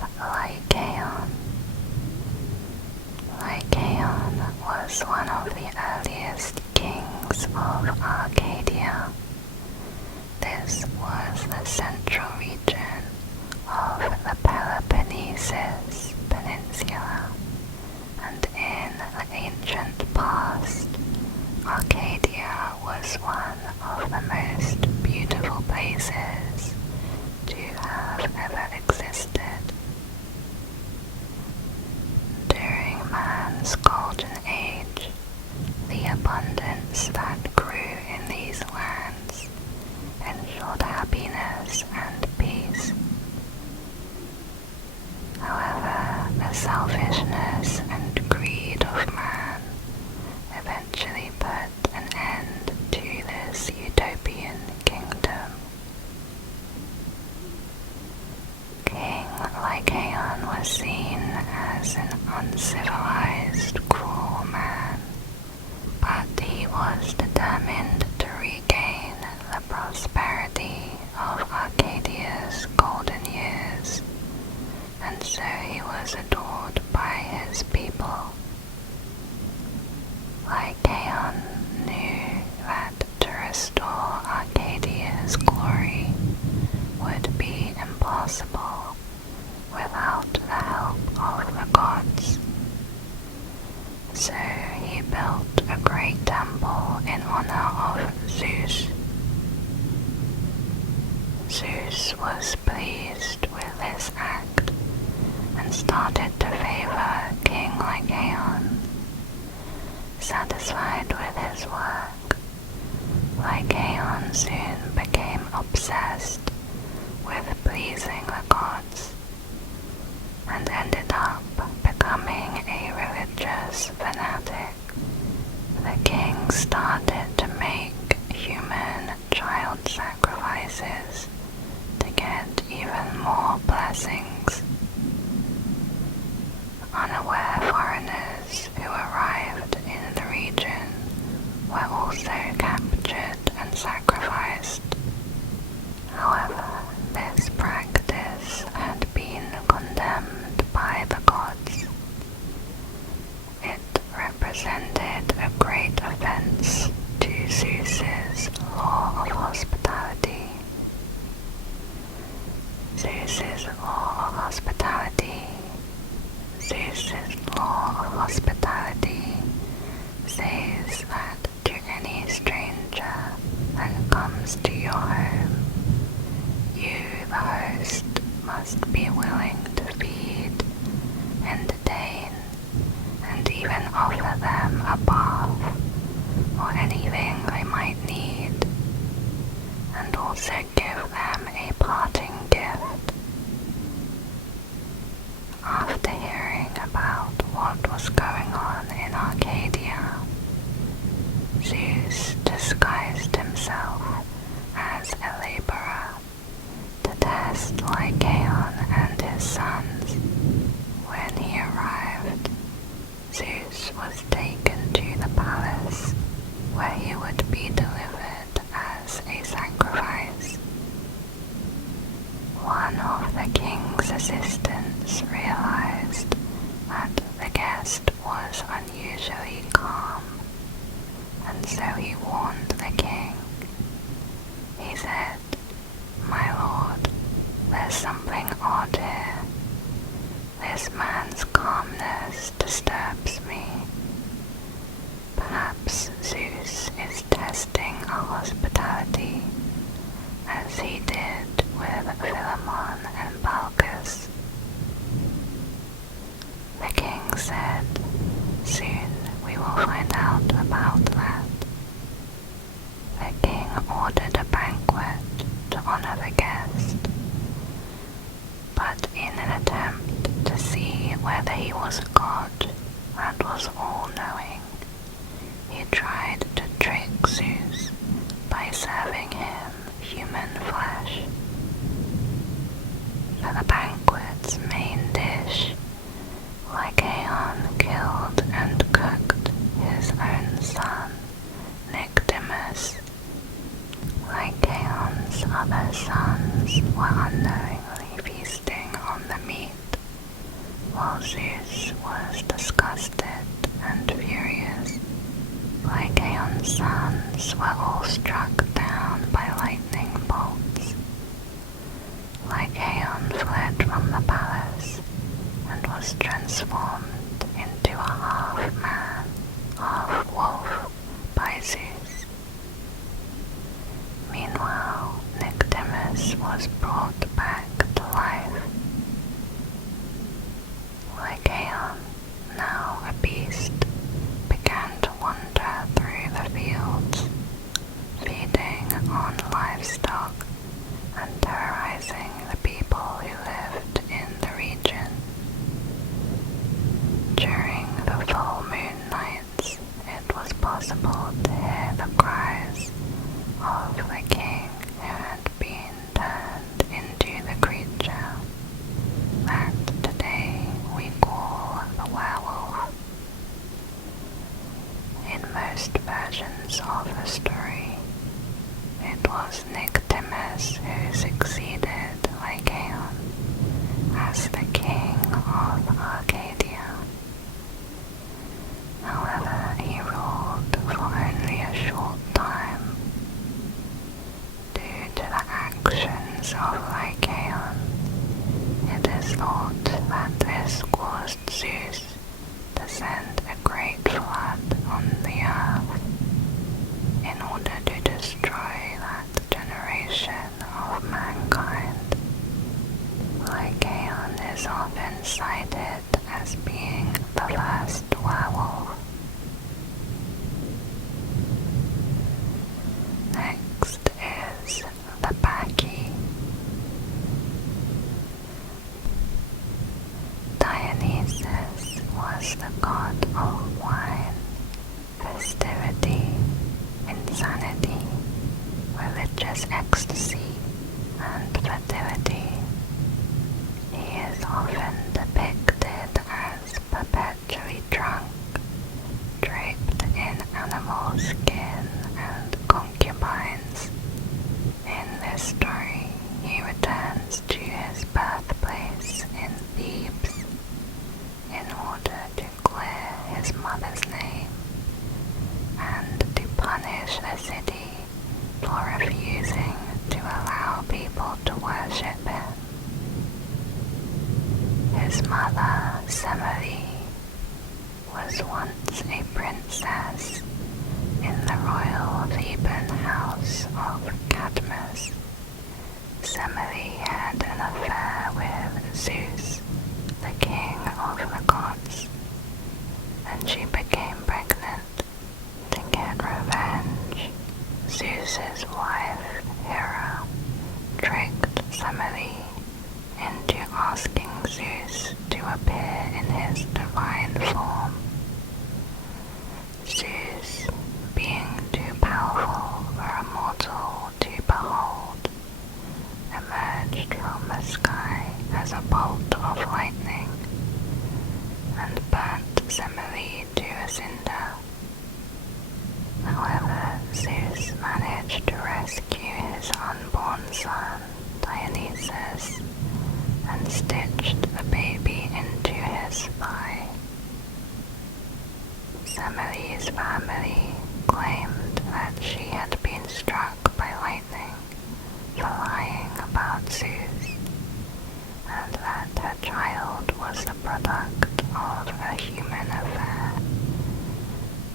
Lycaon. Lycaon was one of the earliest kings of Arcadia. This was the central region of the Peloponnesus Peninsula, and in the ancient past, Arcadia was one of the most beautiful places to have ever existed. During man's golden age, the abundance that grew in these lands ensured happiness and peace. However, the selfishness and greed of man eventually put an end to this utopian kingdom. King Lycaon was seen as an uncivilized, cruel man, but he was determined to regain the prosperity of Arcadia's golden years, and so he was adored by his people. Lycaon knew that to restore Arcadia's glory would be impossible without the help of the gods. So he built a great temple in honor of Zeus. Zeus was pleased with this act and started to favor King Lycaon. Satisfied with his work, Lycaon soon became obsessed with pleasing the gods and ended up becoming a religious fanatic. The king started to make human child sacrifices to get even more blessings. Unaware foreigners who arrived in the region were also captured and sacrificed. However, this practice had been condemned by the gods. It represented a great offense to Zeus's law of hospitality. Zeus's law of hospitality. Zeus's law of hospitality says that to any stranger that comes to your home, you, the host, must be willing to feed, entertain, and even offer them a bath or anything they might need, and also give them a parting gift. After hearing about what was going on in Arcadia, Zeus disguised himself as a laborer to test Lycaon and his sons. When he arrived, Zeus was taken to the palace, where he would be delivered as a sacrifice. One of the king's assistants realized that the guest was unusually calm, and so he warned the king. He said, "My lord, there's something odd here. This man's calmness disturbs me. Perhaps Zeus is testing our hospitality, as he did with Philemon and Balkis." The king said, "Soon we will find out about that." The king ordered a banquet to honor the guest, but in an attempt to see whether he was a god and was all-knowing, he tried to trick Zeus by serving him human flesh. For the banquet's main dish, Lycaon killed and cooked his own son, Nyctimus. Lycaon's other sons were unknowingly feasting on the meat While Zeus was disgusted and furious, Lycaon's sons were all struck down by lightning bolts. Lycaon fled from the palace and was transformed into a half-man, half-wolf by Zeus. Meanwhile, Nyctimus was brought back to life. Lycaon, now a beast, began to wander through the fields, feeding on livestock and terrorizing the people who lived in the region. During the full moon nights, it was possible to hear the cries of the king who had been turned into the creature that today we call the werewolf. In most versions of the story, it was Nyctimus who succeeded Lycaon as the king of Arcadia. However, he ruled for only a short time. Due to the actions of Lycaon, it is thought that this caused Zeus to send a great flood on the earth in order to destroy that generation of mankind. Lycaon is often cited as being the first werewolf. Next is the Bacchae. Dionysus was the god of wine, festivity, insanity, religious ecstasy, and fertility. He is often depicted as perpetually drunk, draped in animal skin and concubines. In this story, he returns to his birthplace in Thebes in order to clear his mother's name and to punish the city for refusing to allow people to worship him. His mother, Semele, was once a princess in the royal Theban house of Cadmus. Semele had an affair with Zeus, the king of the gods, and she became pregnant. To get revenge, Zeus's wife, Hera, tricked Semele into asking Zeus to appear in his divine form. Zeus, being too powerful for a mortal to behold, emerged from the sky as a bolt of lightning and burnt Semele to a cinder. However, Zeus managed to rescue his unborn son, Dionysus, and stitched the baby into his thigh. Semele's family claimed that she had been struck by lightning for lying about Zeus, and that her child was the product of a human affair,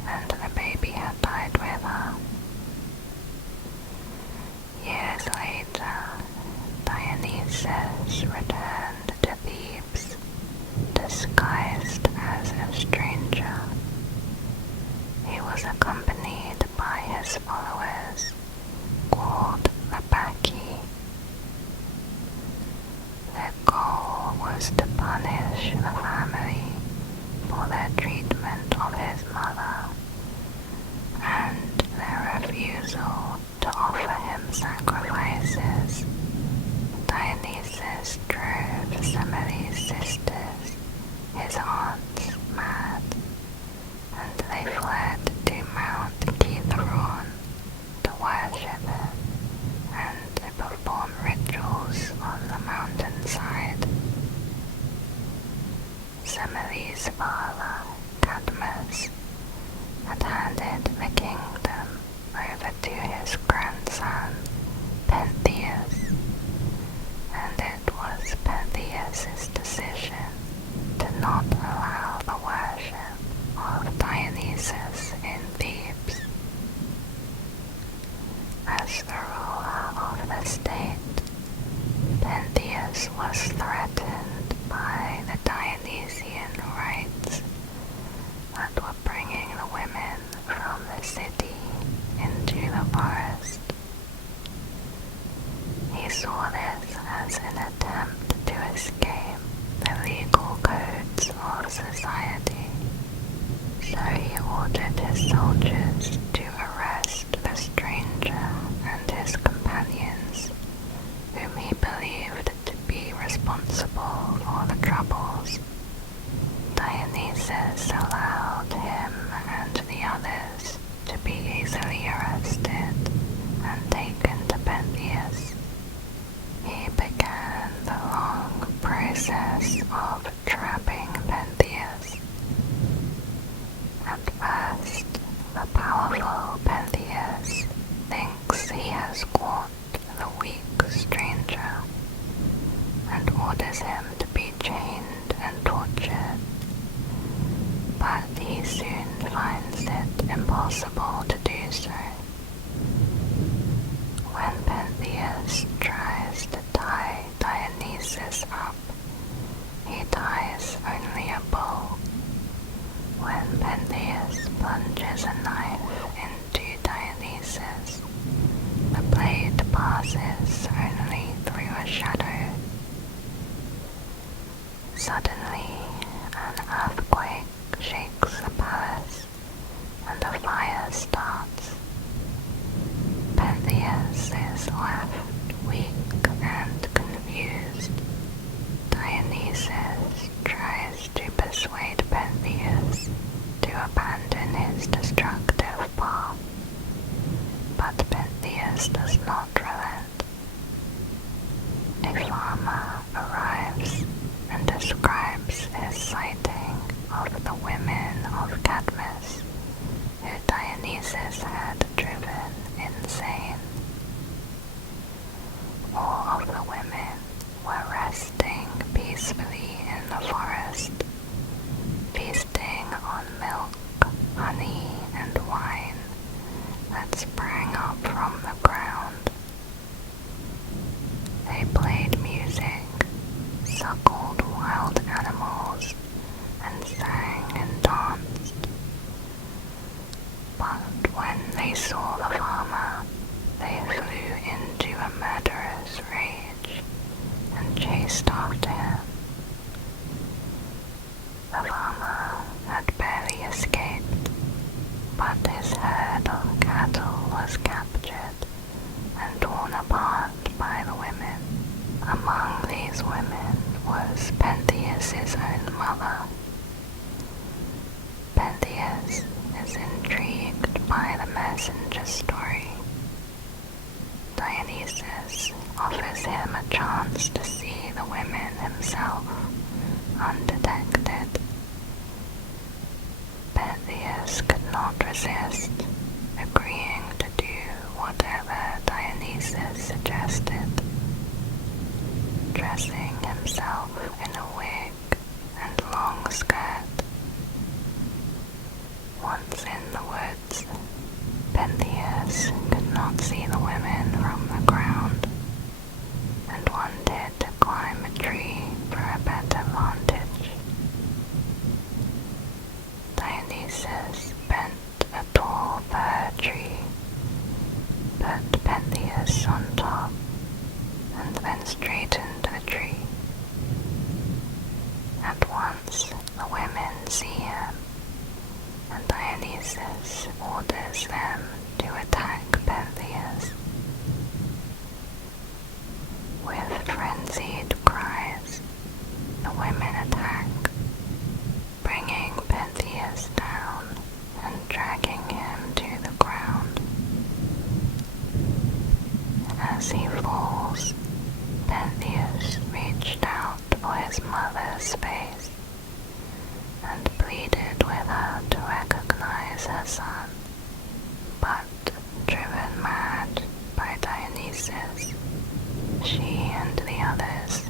and the baby had died with her. Years later, Dionysus returned to Thebes, disguised as a stranger. He was accompanied by his followers, called the Bacchae. Their goal was to punish the family for their treatment of his mother and their refusal to offer him sacrifices. Dionysus drove Semele's sisters, his aunts, mad, and they fled to Mount Kithaeron to worship him and to perform rituals on the mountainside. was threatened by the Dionysian rites that were bringing the women from the city into the forest. He saw this as an attempt to escape the legal codes of society, so he ordered his soldiers to arrest the stranger and his companions, whom he believed to be responsible for the troubles. Dionysus allowed him and the others to be easily arrested and taken to Pentheus. He began the long process of trapping Pentheus. At first, the powerful Pentheus thinks he has caught the weak stranger and orders him to be chained and tortured, but he soon finds it impossible to do so. When Pentheus tries to tie Dionysus up, he ties only a bull. When Pentheus plunges a knife into Dionysus, the blade passes only through a shadow. Suddenly, an earthquake shakes the palace, and a fire starts. Pentheus is left weak and confused. Dionysus tries to persuade Pentheus to abandon his destructive path, but Pentheus does not relent. A farmer arrives and describes his sighting of the women of Cadmus, who Dionysus had driven insane. All of the women were resting peacefully in the forest, feasting on milk, honey, and wine that sprang up from the ground. They played music, suckled wild animals, and sang and danced. But when they saw the farmer, they flew into a murderous rage and chased after him. The farmer had barely escaped, but his herd of cattle was captured and torn apart by the women. Among these women was Pentheus's own mother. Pentheus is intrigued by the messenger's story. Dionysus offers him a chance to see the women himself, undetected. Pentheus could not resist, agreeing to do whatever Dionysus suggested. Dressing himself in a wig and long skirt. Once in the woods, Pentheus could not see the women from the ground and wanted to climb a tree for a better vantage. Dionysus bent a tall fir tree, put Pentheus on top, and then straightened the tree. At once, the women see him, and Dionysus orders them to attack Pentheus. With frenzied cries, the women attack, bringing Pentheus down and dragging him to the ground. As he falls, Pentheus reached out for his mother's face and pleaded with her to recognize her son, but driven mad by Dionysus, she and the others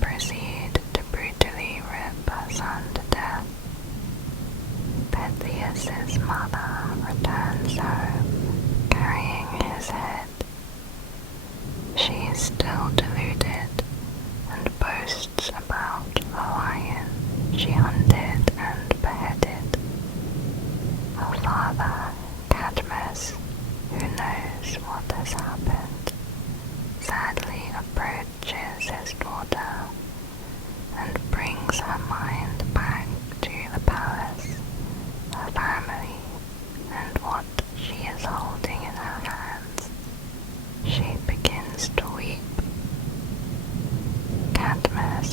proceed to brutally rip her son to death. Pentheus's mother returns home, carrying his head. She is still deluded and boasts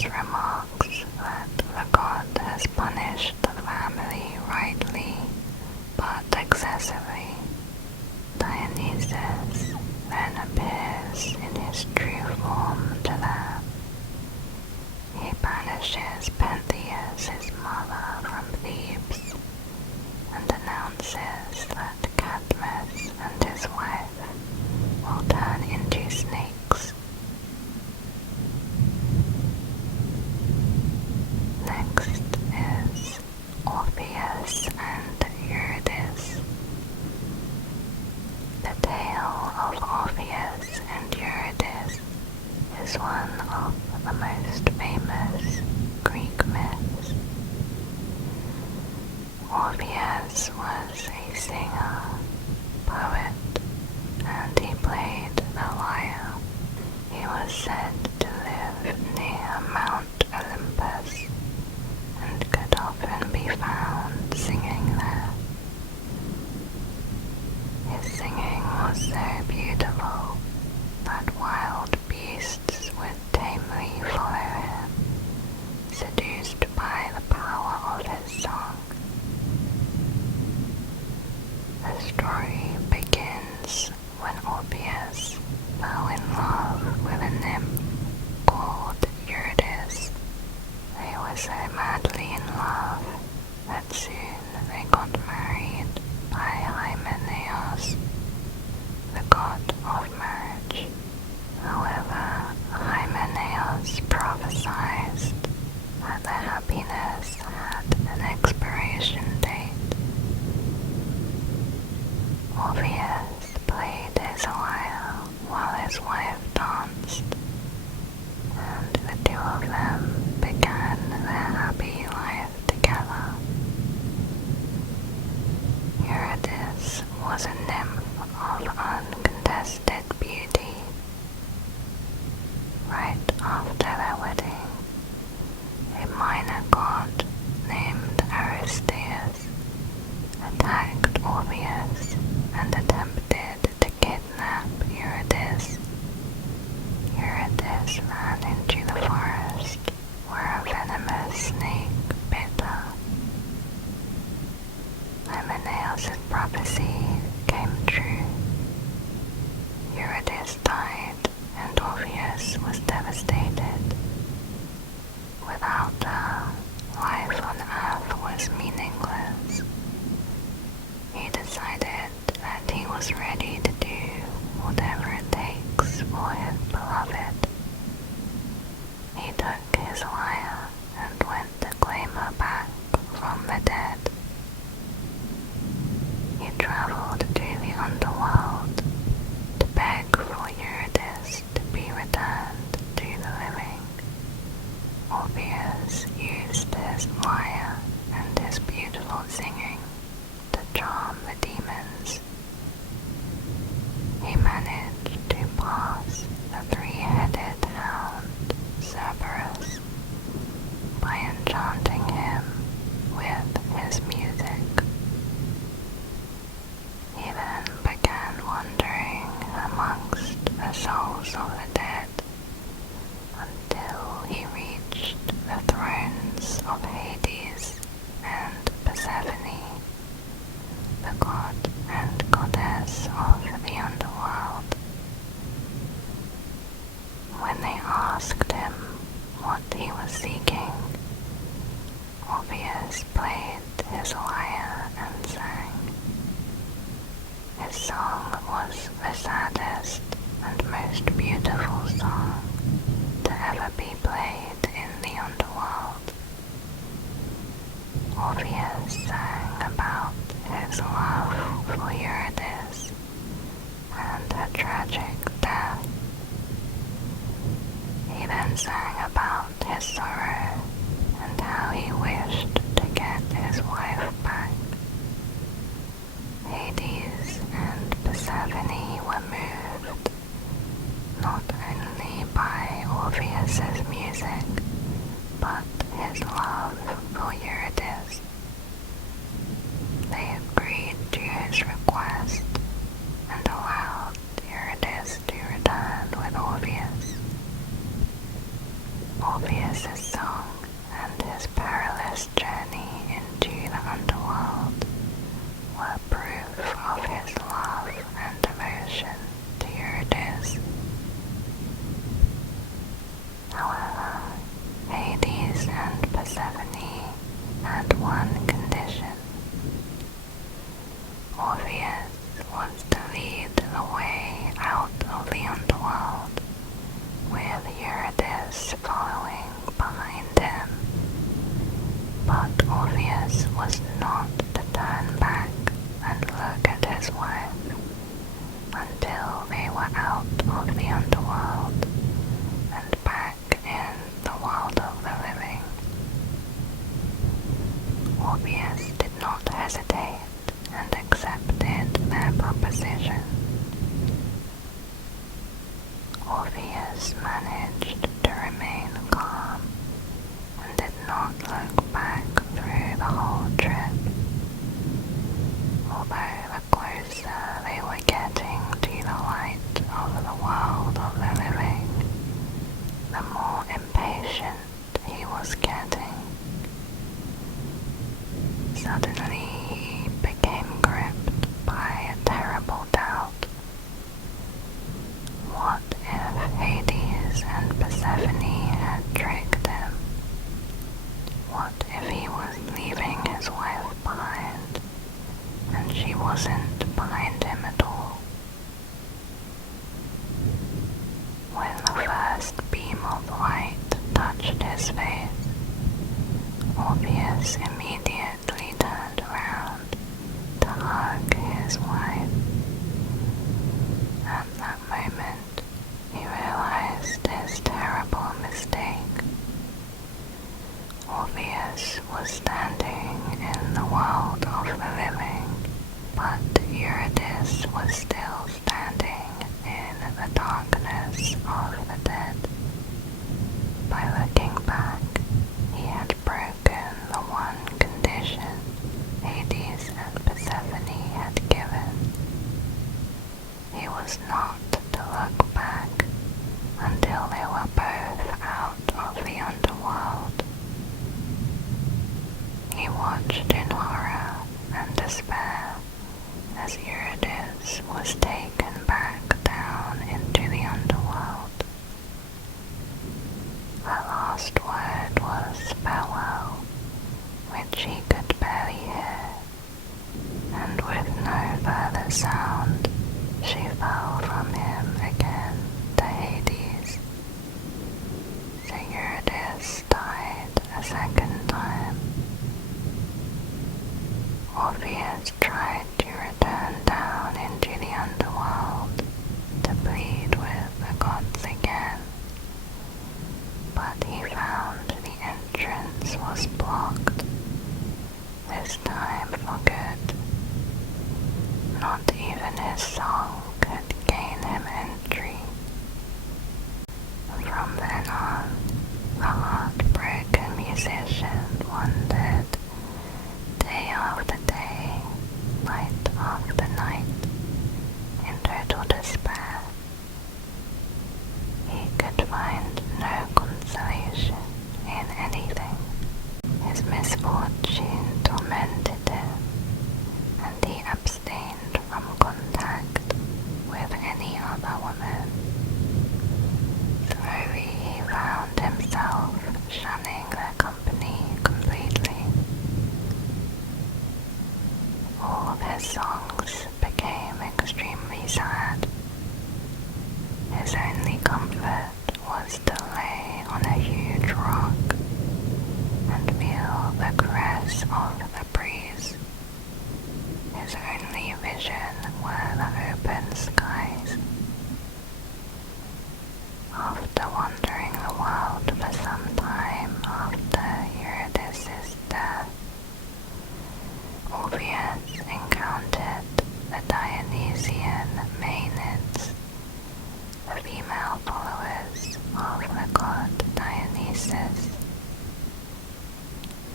remarks that the god has punished the family rightly but excessively. Dionysus then appears in his true form to them. He banishes Pentheus, his mother, from Thebes, and announces that Cadmus and his wife will turn into snakes. Next is Orpheus and Eurydice. The tale of Orpheus and Eurydice is one of the most famous Greek myths. Orpheus was a singer, poet, and he played the lyre. He was said to live near Mount Olympus and could often be found singing there. His singing was so beautiful that wild beasts would tamely follow him, seduced by the power of his song. The story begins when Orpheus fell in love with a nymph called Eurydice. They were so madly in love that soon they got married by Hymenaeus, the god of marriage. However, Hymenaeus prophesied that their happiness had an expiration date. Orpheus played his lyre while his wife danced, and the two of them began their happy life together. Eurydice was a nymph of uncontested beauty. Right after their wedding, a minor god named Oresteia attacked Orpheus and attempted to kidnap Eurydice. Eurydice ran into the forest where a venomous snake bit her. Hymenaeus' prophecy came true. Eurydice died and Orpheus was devastated. Without her, life on Earth was meaningless. He decided that he was ready to do whatever it takes for his beloved. He took his lyre and went to claim her back from the dead. He traveled to the underworld to beg for Eurydice to be returned to the living. Orpheus used his lyre and his beautiful singing to charm the demons. He managed to pass the three-headed hound Cerberus by enchanting him with his music. He then began wandering amongst the souls of the dead until he reached the thrones of Hades and Persephone, the god and goddess of the underworld. When they asked him what he was seeking, Orpheus played his lyre and sang. His song was the saddest and most beautiful song to ever be played in the underworld. Orpheus sang about his love for Eurydice and her tragic death. He then sang about his sorrow and how he wished to get his wife back. Hades and Persephone were moved not only by Orpheus's music, but his love for Eurydice. They agreed to his request and allowed Eurydice to return with Orpheus. Orpheus' song and his perilous journey into the underworld were proof of his love and devotion to Eurydice. However, Hades and Persephone had one condition. Orpheus was to lead the way out of the underworld, with Eurydice following behind him. But Orpheus was not to turn back and look at his wife until they were out of the underworld and back in the world of the living. Orpheus did not hesitate and accepted their proposition. Orpheus managed to remain calm and did not look back through the whole trip. Although the closer they were getting to the light of the world of the living, the more impatient he was getting. Suddenly he became gripped by a terrible doubt. What if Hades and Persephone had tricked him? What if he was leaving his wife behind, and she wasn't behind him at all? When the first beam of light touched his face, Orpheus immediately turned around to hug his wife. At that moment, he realized his terrible mistake. Orpheus was standing in the world of the living, but Eurydice was still standing in the darkness of the dead. By looking back, he had broken the one condition Hades and Persephone had given. He was not to look back until they were both out of the underworld. He watched in horror and despair as Eurydice was taken back down into the underworld. Her last word was farewell, which he could barely hear, and with no further sound, she fell from him again to Hades. So Eurydice died a second time. Orpheus tried to return down into the underworld to plead with the gods again, but he found the entrance was blocked, this time for good. Not even his song could gain him entry. From then on, the heartbroken musician wandered day after day, night after night, in total despair. He could find no consolation in anything. His misfortune tormented him, and he abstained from contact with any other woman. Slowly he found himself shunning their company completely. All of his songs became extremely sad. His only comfort was to lay on a huge rock and feel the caress of the breeze. His only vision were the open skies. After wandering the world for some time after Eurydice's death, Orpheus encountered the Dionysian Maenads, the female followers of the god Dionysus.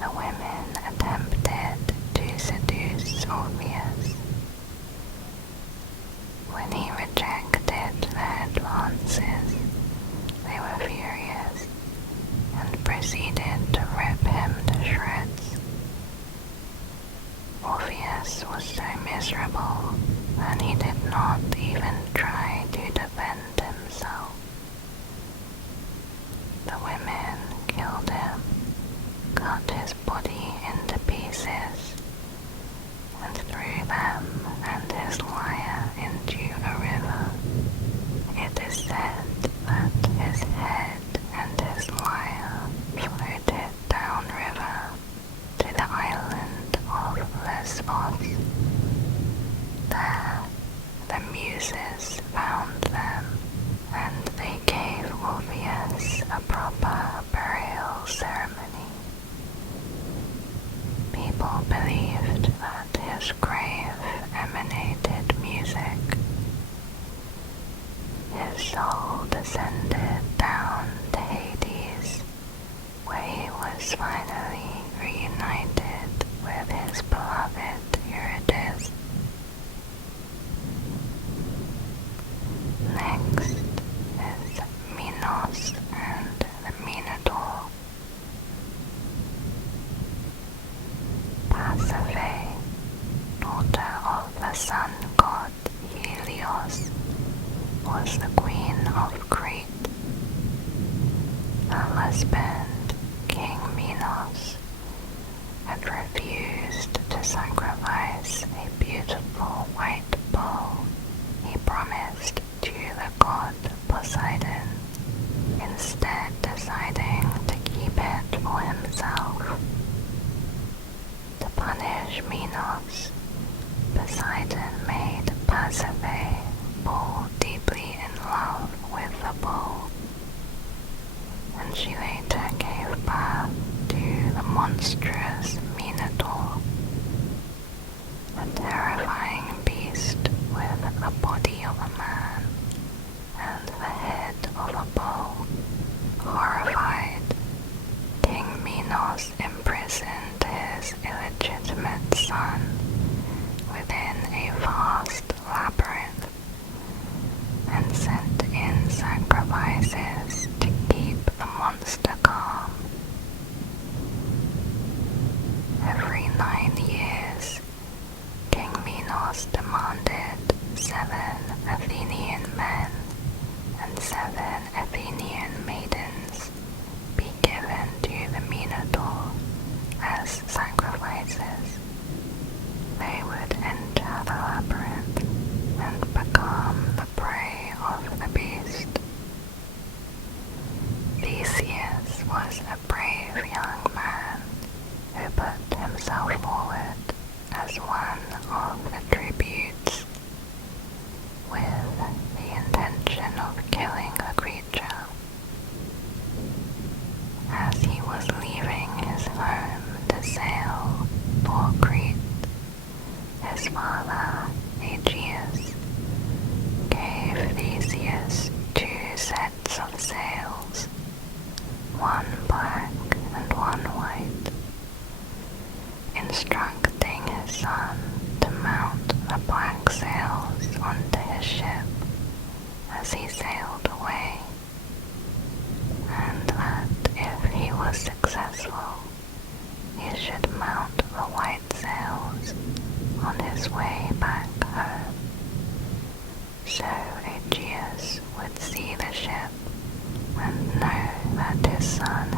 The women attempted to seduce Orpheus, the women killed him, cut his body into pieces, and threw them and his lyre into a river. It is said that his head and his lyre floated downriver to the island of Lesbos. There, the Muses found them, and they gave Orpheus a proper burial ceremony. People believed that his grave emanated music. His soul descended down to Hades, where he was finally reunited with his beloved Eurydice. Next is Minos and the Minotaur. Persephone, daughter of the sun god Helios, was the queen of Crete. Her husband, King Minos, had refused to sacrifice a beautiful white bull he promised to the god Poseidon, instead deciding to keep it for himself. To punish Minos, Poseidon made Persephone fall deeply in love with the bull, and she later gave birth to the monstrous Minotaur, a terrifying beast with the body of a man and the head of a bull. Horrified, King Minos imprisoned his illegitimate son within a vast labyrinth and sent in sacrifices to keep the monster calm. Every 9 years, King Minos demanded 7 Athenian men and 7 Athenian maidens be given to the Minotaur as sacrifices. They would enter the labyrinth and become the prey of the beast. Theseus was a brave young man who put himself forward as one of the tributes, with the intention of killing the creature. As he was leaving his home to sail for Crete, his father, Aegeus, gave Theseus 2 sets of sails, one black and one white, instructing his son to mount the black sails onto his ship as he sailed away, and that if he was successful, he should mount the white sails on his way back home, so Aegeus would see the ship and know that his son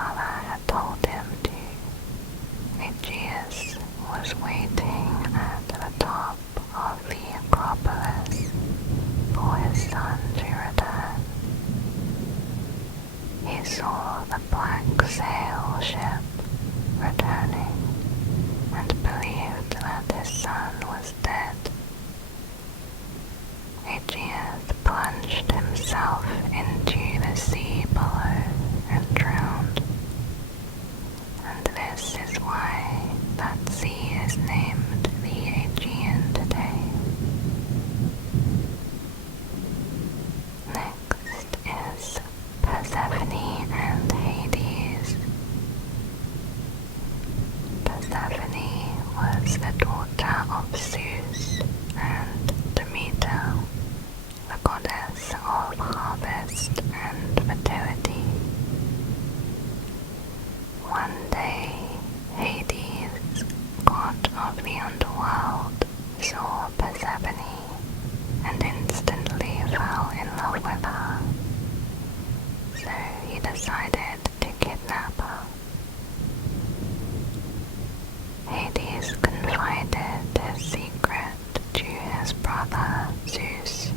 father had told him to. Aegeus was waiting at the top of the Acropolis for his son to return. He saw the black sail ship returning and believed that his son was dead. Aegeus plunged himself into the sea below and drowned, and this is why that sea is named the Aegean today. Next is Persephone and Hades. Persephone was the daughter of Zeus and Demeter, the goddess of harvest and fertility. One day, Hades, god of the underworld, saw Persephone and instantly fell in love with her. So he decided to kidnap her. Hades confided his secret to his brother Zeus,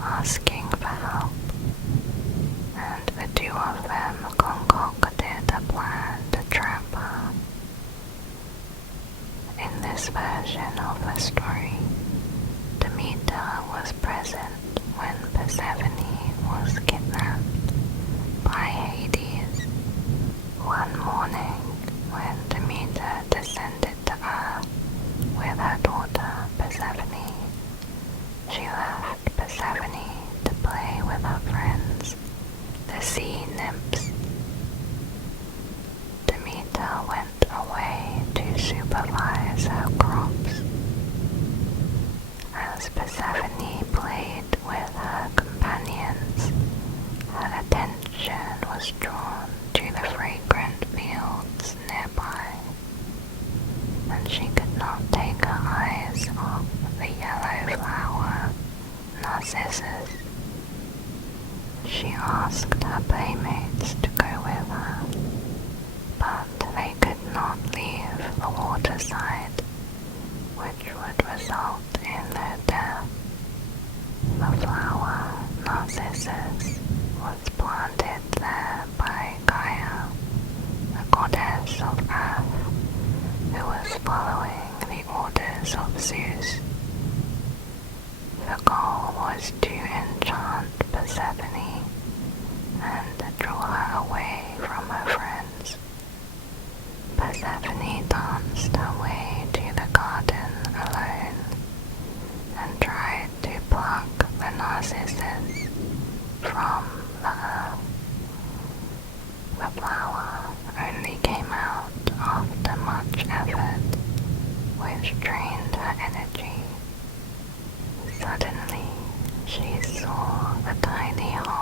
asking for help, and the two of them concocted a plan to trap her. In this version of the story, Demeter was present when Persephone was kidnapped by Hades. One morning, when Demeter descended to Earth with her daughter Persephone, she left Persephone to play with her friends, the sea nymphs. Demeter went away to supervise her crops. As Persephone played with her companions, her attention was drawn to the fragrant fields nearby, and she could not take her eyes off the yellow flower, Narcissus. She asked her playmates to go with her, but they could not leave the waterside, which would result in their death. The flower, Narcissus, was planted there by Gaia, the goddess of Earth, who was following the orders of Zeus. The goal was to enchant Persephone and draw her away from her friends. Persephone danced her way to the garden alone and tried to pluck the narcissus from the earth. The flower only came out after much effort, which drained her energy. Suddenly, she saw the tiny hole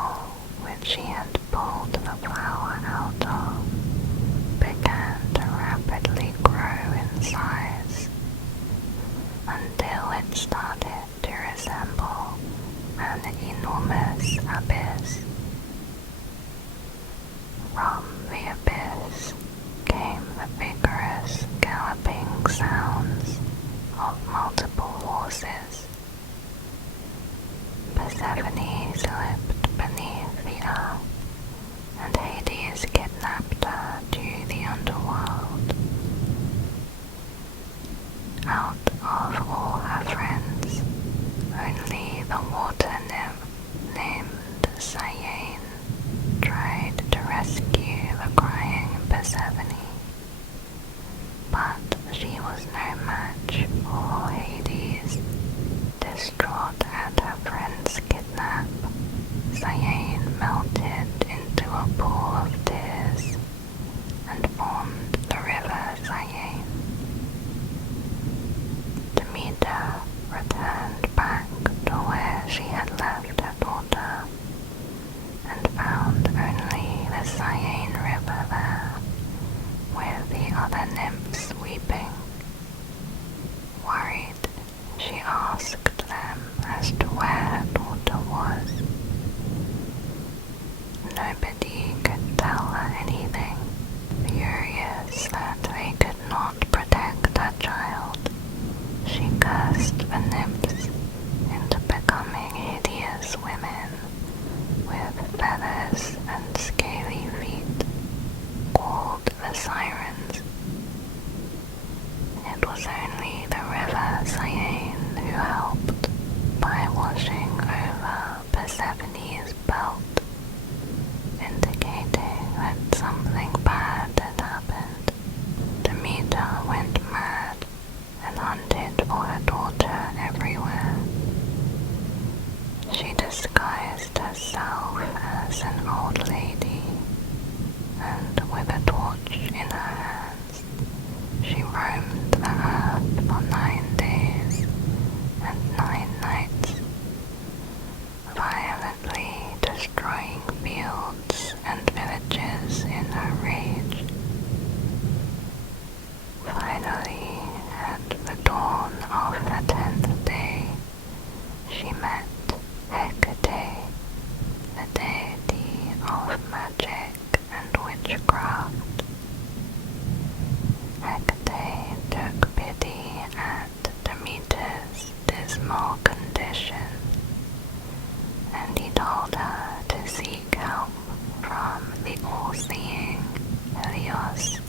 Helios,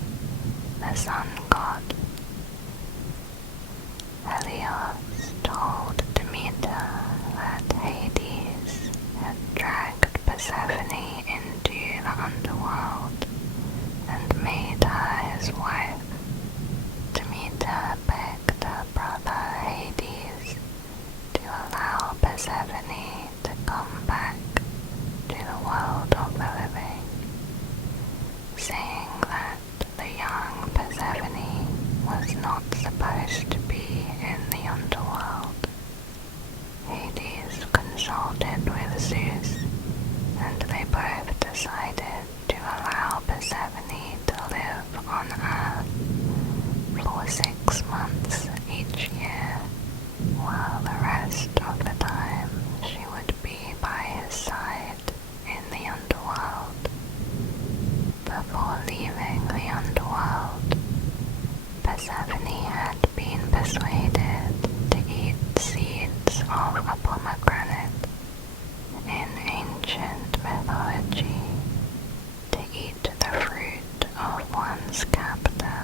the sun god. Helios told Demeter that Hades had dragged Persephone into the underworld and made her his wife. Demeter begged her brother Hades to allow Persephone to come back to the world of the living, saying that the young Persephone was not supposed to be in the underworld. Hades consulted with Zeus, and they both decided to allow Persephone to live on Earth for 6 months each year, while the rest of the time she would be by his side in the underworld. Before leaving the underworld, Persephone had been persuaded to eat seeds of a pomegranate. In ancient mythology, to eat the fruit of one's captor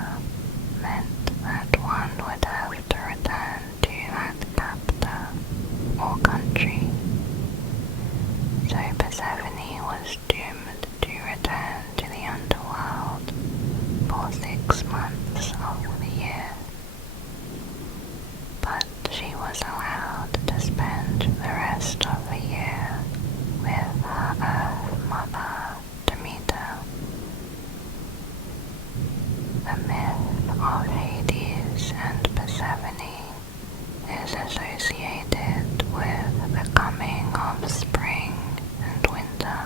meant that one would have to return to that captor or country. So Persephone was doomed to return to the underworld for 6 months of the year. But she was allowed to spend the rest of the year with her Earth mother, Demeter. The myth of Hades and Persephone is associated with the coming of spring and winter.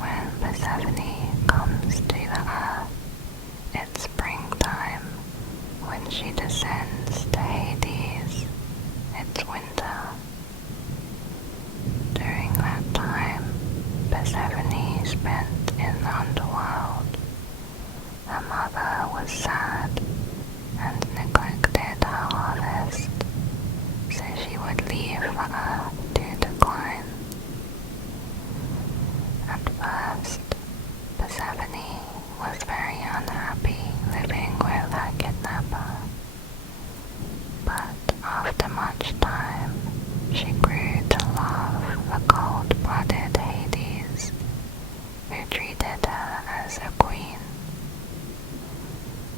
When Persephone comes to the earth, it's springtime. When she descends to Hades, it's winter. During that time, Persephone spent in the underworld. Her mother was sad and neglected her harvest, so she would leave the earth to decline. At first, Persephone was very unhappy living with her kidnapper, but after much time, she grew to love the cold-blooded Hades, who treated her as a queen.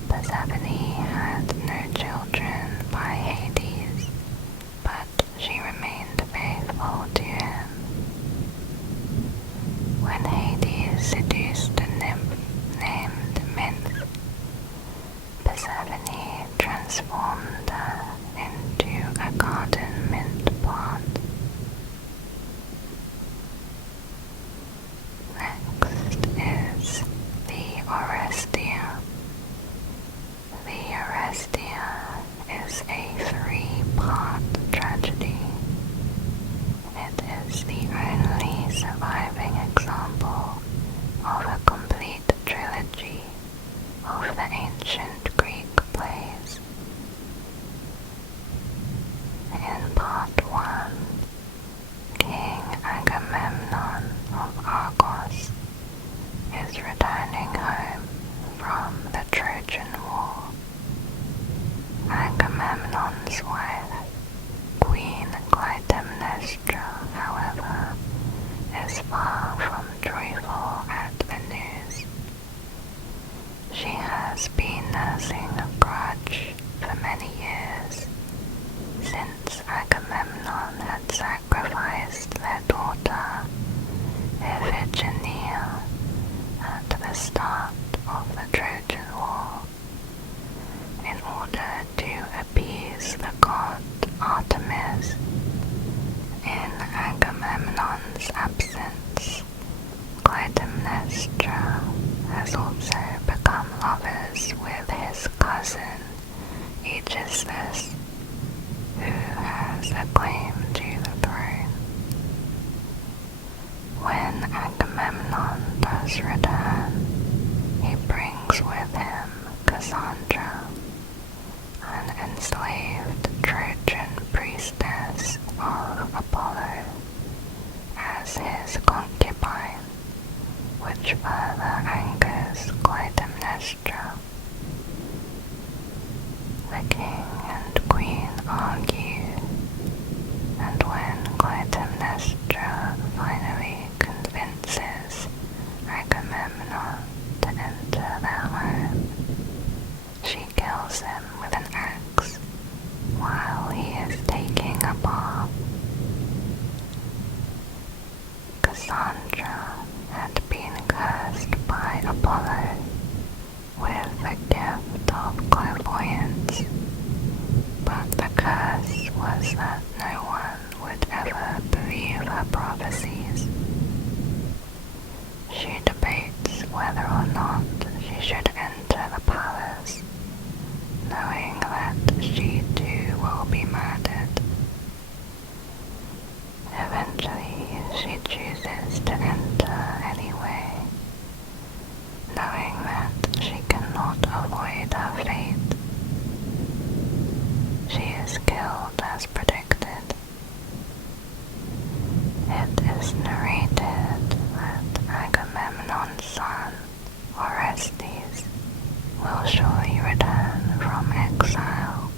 Persephone had no children by Hades, but she remained faithful to him. When Hades seduced a nymph named Minos, Persephone transformed her into a garden mint plant. Next is the Oresteia. The Oresteia is a 3-part tragedy. It is the only surviving example of a complete trilogy of the ancient Greek plays. In part 1, King Agamemnon of Argos is returning home from the Trojan War. Agamemnon's wife, Queen Clytemnestra, however, is far from joyful at the news. She has been nursing a grudge for many years, since Agamemnon had sacrificed their daughter, Iphigenia, at the start of the Trojan War. In order to appease the god Artemis, in Agamemnon's absence, Clytemnestra has also become lovers with his cousin Aegisthus, who has a claim to the throne. When Agamemnon does return, he brings with him Cassandra, an enslaved Trojan priestess of Apollo, as his concubine, which further angers Clytemnestra. The king and queen argue, and when Clytemnestra finally convinces Agamemnon to enter their home, she kills him with an axe while he is taking a bath. Cassandra had been cursed by Apollo with the gift of clairvoyance, but the curse was that no one would ever believe her prophecies. She debates whether or not she should enter the palace, knowing that she too will be murdered. Eventually, she chooses to enter anyway, knowing that she cannot avoid her fate. She is killed as predicted. It is narrated that Agamemnon's son, Orestes, will surely return from exile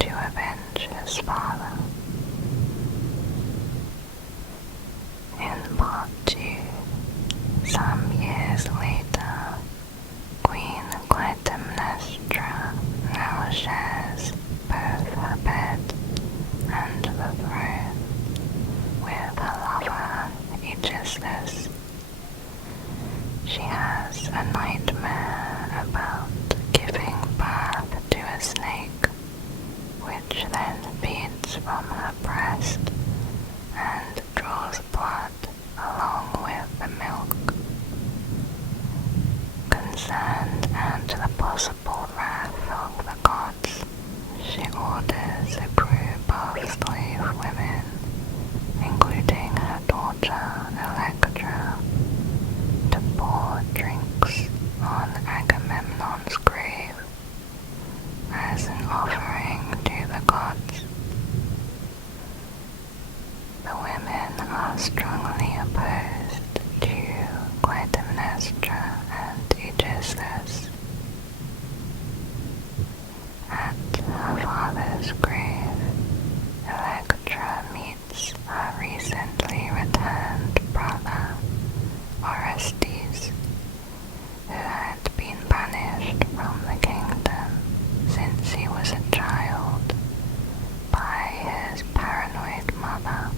to avenge his father. In Part 2, some years later, Queen Clytemnestra now shares both her bed and the throne with her lover Aegisthus. She has a nightmare about giving birth to a snake, which then feeds from her breast and draws blood along with the milk. Concerned at the possible wrath of the gods, she orders a group of slave women, including her daughter Electra, to pour drinks on Agamemnon's grave as an offering to the gods. The women are strongly opposed to Clytemnestra and Aegisthus. At her father's grave, Electra meets her recently returned brother, Orestes, who had been banished from the kingdom since he was a child by his paranoid mother.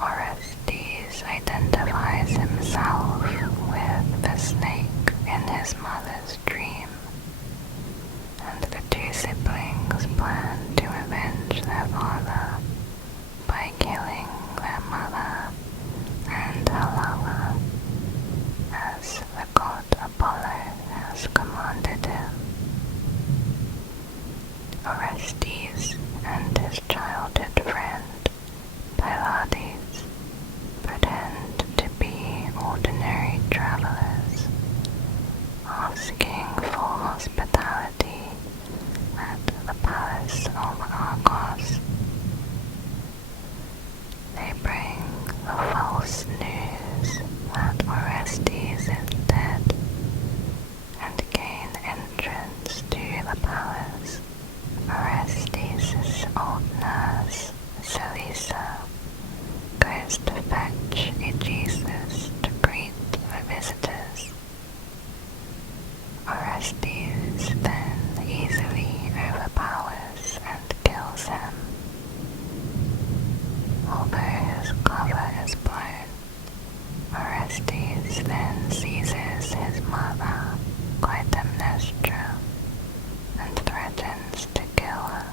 Orestes identifies himself with the snake in his mother's dream, and the two siblings plan to avenge their father by killing their mother and her lover, as the god Apollo has commanded him. Orestes and his childhood friend Pylades pretend to be ordinary travelers, asking for hospitality at the palace of Argos. They bring the false news that Orestes is dead and gain entrance to the palace. Orestes' old nurse, Selisa, goes to fetch Aegisthus to greet the visitors. Orestes then easily overpowers and kills him. Although his cover is blown, Orestes then seizes his mother, Clytemnestra, and threatens to kill her.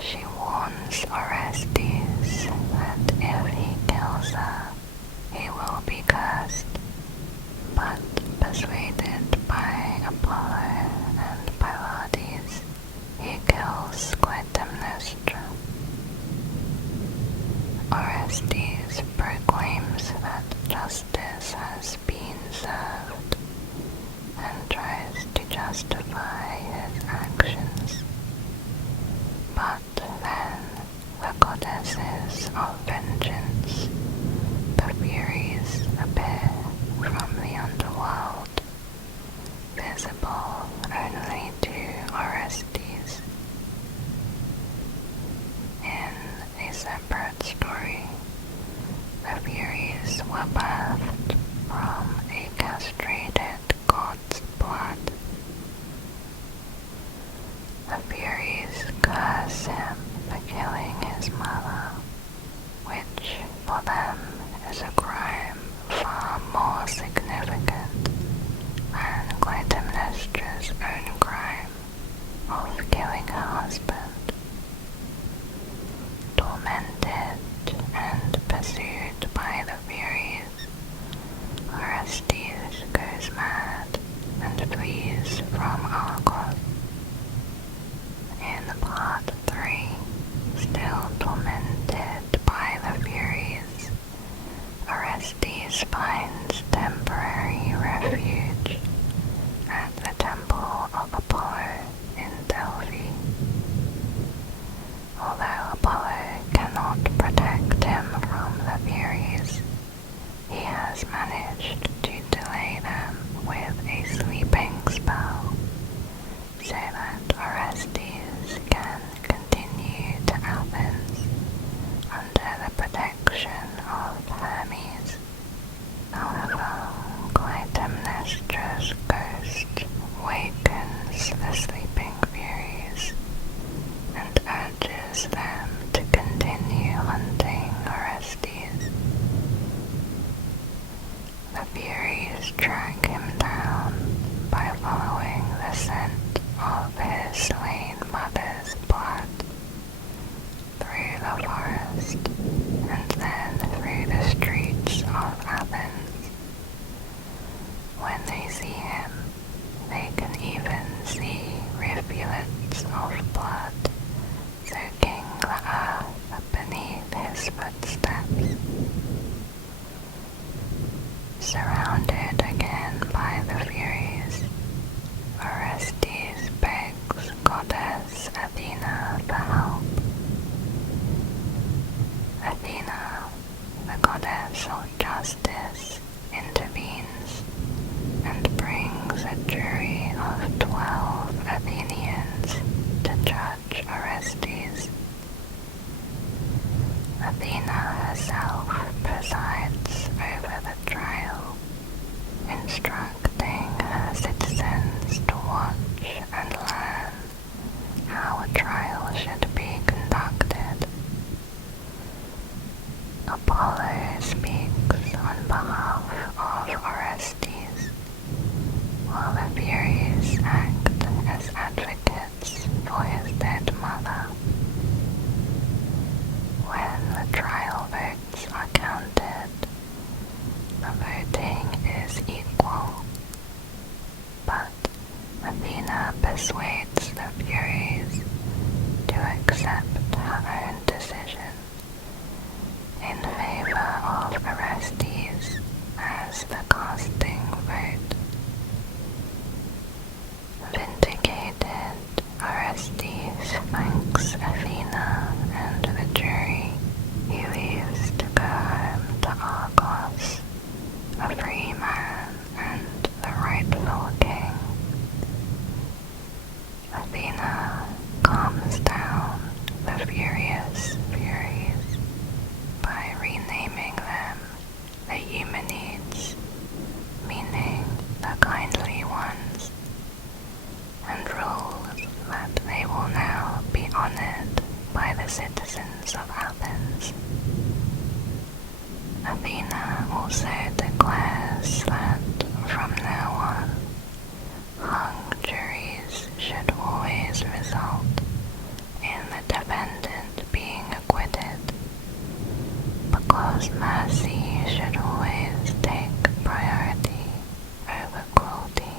She warns Orestes that if he kills her, he will be cursed, but persuaded by Apollo and Pylades, he kills Clytemnestra. Orestes proclaims that justice has been served and tries to justify his actions. But then the goddesses of vengeance, the Furies, appear from the them with a sleeping spell, so that Orestes can continue to Athens under the protection of Hermes. However, Clytemnestra's ghost wakens the sleeping Furies and urges them to continue hunting Orestes. The Furies track him down by following the scent of his slain mother's blood through the forest and then through the streets of Athens. When they see him, they can even see rivulets of blood soaking the earth beneath his footsteps. Surrounded again by the Furies, Orestes begs goddess Athena for help. Athena, the goddess of justice, intervenes and brings a jury of 12 Athenians to judge Orestes. Athena herself presides over the trial, instructing her citizens to watch and learn how a trial should be conducted. Apollo speaks on behalf of Orestes, while the Furies act as advocates for his dead mother. When the trial votes are counted, the voting is equal, but Athena persuades the Furies to accept her own decision in favor of Orestes as the casting vote. Vindicated, Orestes thanks Athena and the jury. He leaves to go home to Argos, a free man and the rightful king. Athena calms down the furious Furies by renaming them the Eumenides, meaning the kindly ones, and rules that they will now be honored by the citizens of Athens. Athena also declares that from now on, hung juries should always result in the defendant being acquitted, because mercy should always take priority over cruelty.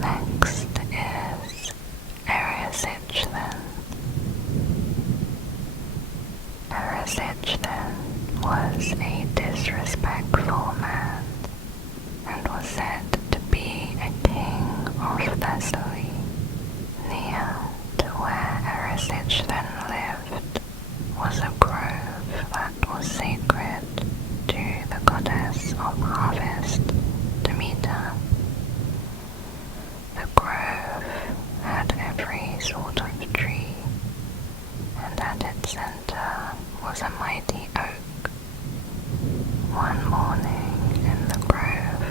Next is Erysitchthon. Erysitchthon was a disrespectful man and was said to be a king of Thessaly. Near to where Erysitchthon lived was a grove that was sacred to the goddess of harvest, Demeter. The grove had every sort of tree, and at its center was a mighty oak. One morning in the grove,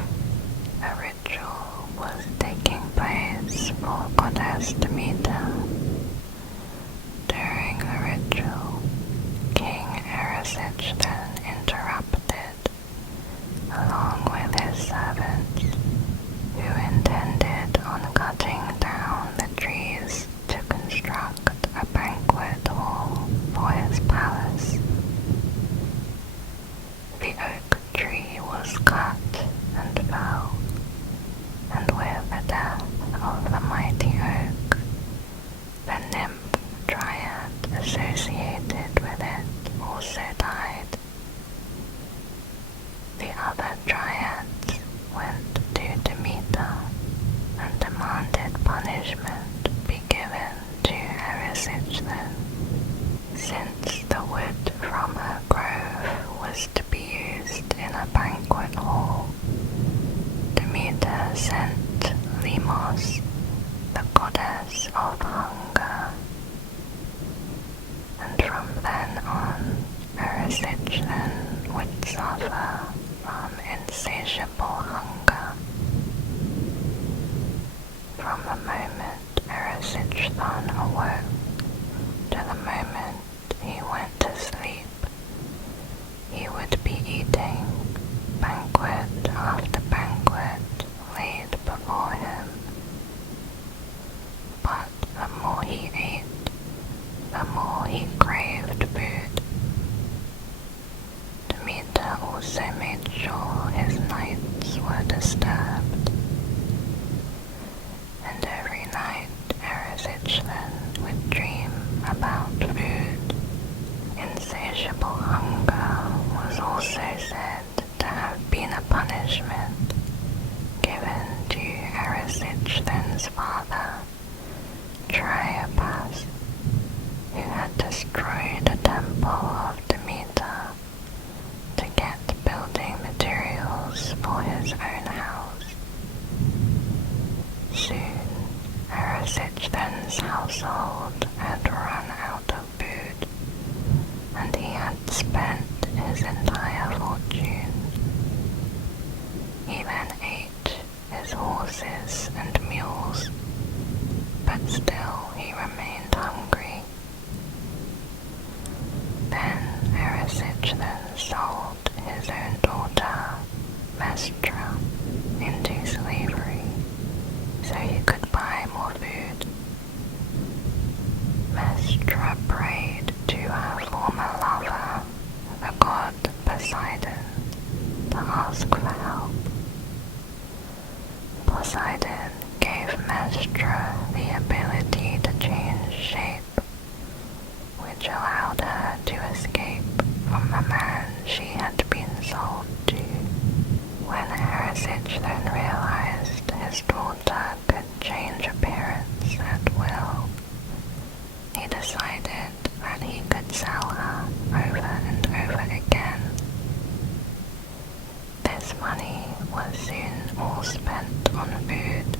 a ritual was taking place for goddess Demeter. During the ritual, King Erysitchthon interrupted, along with his servants, who intended on cutting down the trees to construct a banquet hall for his palace. The oak suffer from insatiable hunger. From the moment Erysitchthon awoke to the moment he went to sleep, he would be eating banquet after banquet laid before him. But the more he ate, the more he craved food. Demeter also made sure his nights were disturbed, and every night Erysitchthon would dream about food. Insatiable hunger was also said to have been a punishment given to Erysitchthon's father, Triopas, who had destroyed a temple of Demeter to get building materials for his own house. Soon, Erysitchthon's household had run out of food, and he had spent his entire fortune. He then ate his horses and mules, but still he remained hungry. Then Erysitchthon sold his own daughter, Mestra, into slavery so he could buy more food. Mestra prayed to her former lover, the god Poseidon, to ask for help. Poseidon gave Mestra the ability to change shape, which allowed her to escape from the man she had been sold to. When Erysitchthon realized his daughter could change appearance at will, he decided that he could sell her over and over again. This money was soon all spent on food,